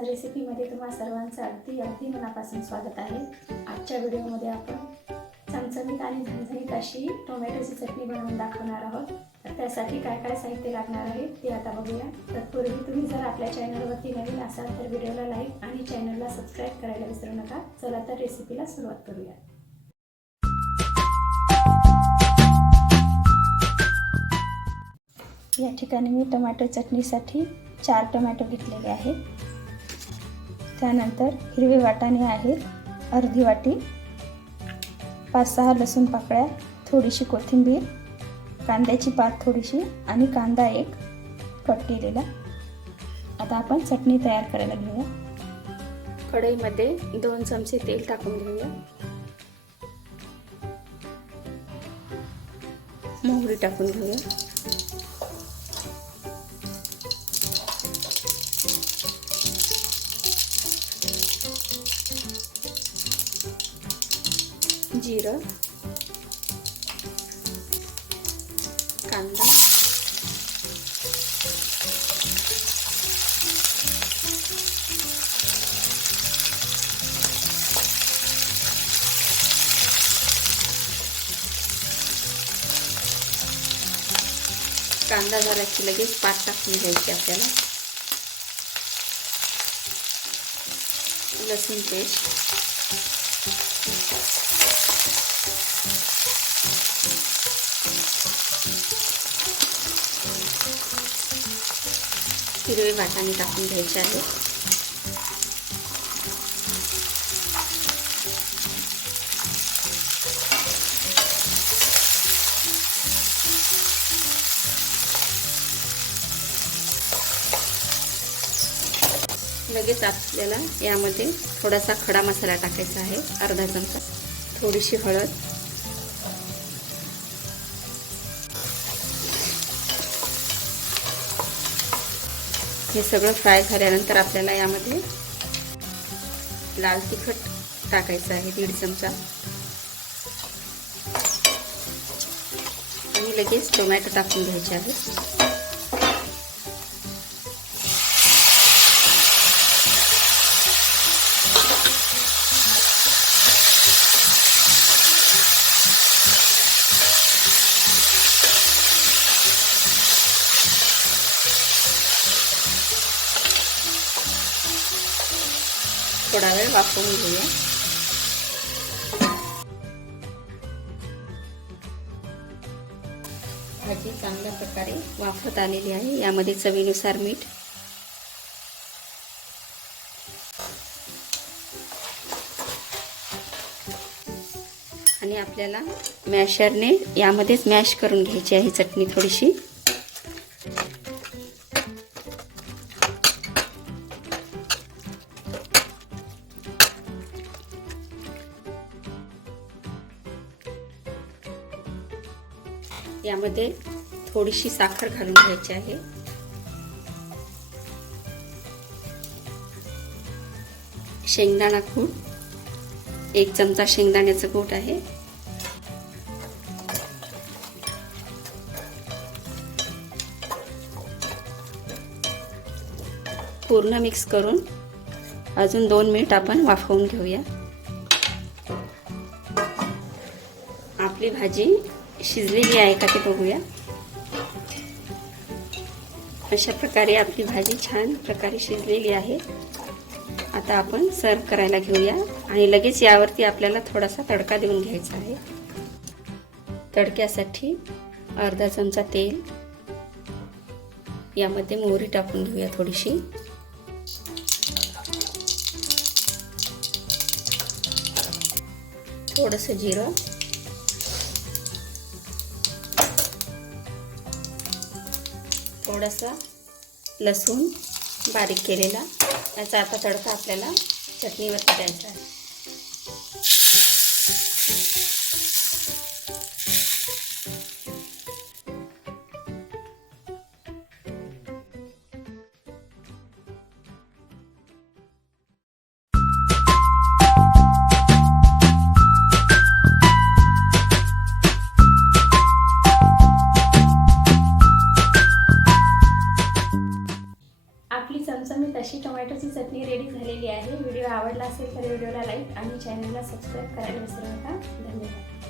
अगदी अगदी मनापासून स्वागत आहे. आजच्या व्हिडिओमध्ये आपण चमचमीत आणि झणझणीत अशी टोमॅटोची चटणी बनवून दाखवणार आहोत. तर त्यासाठी काय काय साहित्य लागणार आहे ते आता बघूया. तत्पूर्वी तुम्ही जर आपल्या चॅनलवरती नवीन असाल तर व्हिडिओला लाईक आणि चॅनलला सबस्क्राईब करायला विसरू नका. चला तर रेसिपीला सुरुवात करूया. या ठिकाणी मी टोमॅटो चटणीसाठी चार टोमॅटो घेतलेले आहेत. त्यानंतर हिरवे वाटाणे आहेत अर्धी वाटी पाच सहा लसूण पाकळ्या थोडीशी कोथिंबीर कांद्याची पात थोडीशी आणि कांदा एक कट केलेला. आता आपण चटणी तयार करायला घेऊया. कढईमध्ये दोन चमचे तेल टाकून घेऊया. मोहरी टाकून घेऊया. जिरं कांदा कांदा झाला की लगेच पाच टाकून घ्यायची आपल्याला. लसूण पेस्ट. हिरवे वाटाणे टाकून घ्यायचे आहे. लगेच आपल्याला यामध्ये थोडासा खडा मसाला टाकायचा आहे अर्धा चमचा. थोडीशी हळद. हे सगळं फ्राय झाल्यानंतर आपल्याला यामध्ये लाल तिखट टाकायचं आहे दीड चमचा. आणि लगेच टोमॅटो टाकून घ्यायचे आहे थोडा वेळ वाफवून घेऊया. भाजी चांगल्या प्रकारे वाफत आलेली आहे. यामध्ये चवीनुसार मीठ. आणि आपल्याला मॅशरने यामध्येच मॅश करून घ्यायची आहे चटणी थोडीशी. यामध्ये थोडीशी साखर घालून घ्यायची आहे. शेंगदाणा कूट एक चमचा शेंगदाण्याचं कूट आहे. पूर्ण मिक्स करून अजून दोन मिनिट आपण वाफवून घेऊया. आपली भाजी शिजलेली आहे का ते बघूया. अशा प्रकारे आपली भाजी छान प्रकारे शिजलेली आहे. आता आपण सर्व करायला घेऊया आणि लगेच यावरती आपल्याला थोडासा तडका देऊन घ्यायचा आहे. तडक्यासाठी अर्धा चमचा तेल यामध्ये मोहरी टाकून घेऊया थोडीशी. थोडंसं जिरं थोडासा लसूण बारीक केलेला. याचा आता तडका आपल्याला चटणीवरती द्यायचा आहे. चमचमीत अशी टोमॅटोची चटणी रेडी झालेली आहे. व्हिडिओ आवडला असेल तर व्हिडिओला लाईक आणि चॅनलला सबस्क्राईब करायला विसरू नका. धन्यवाद.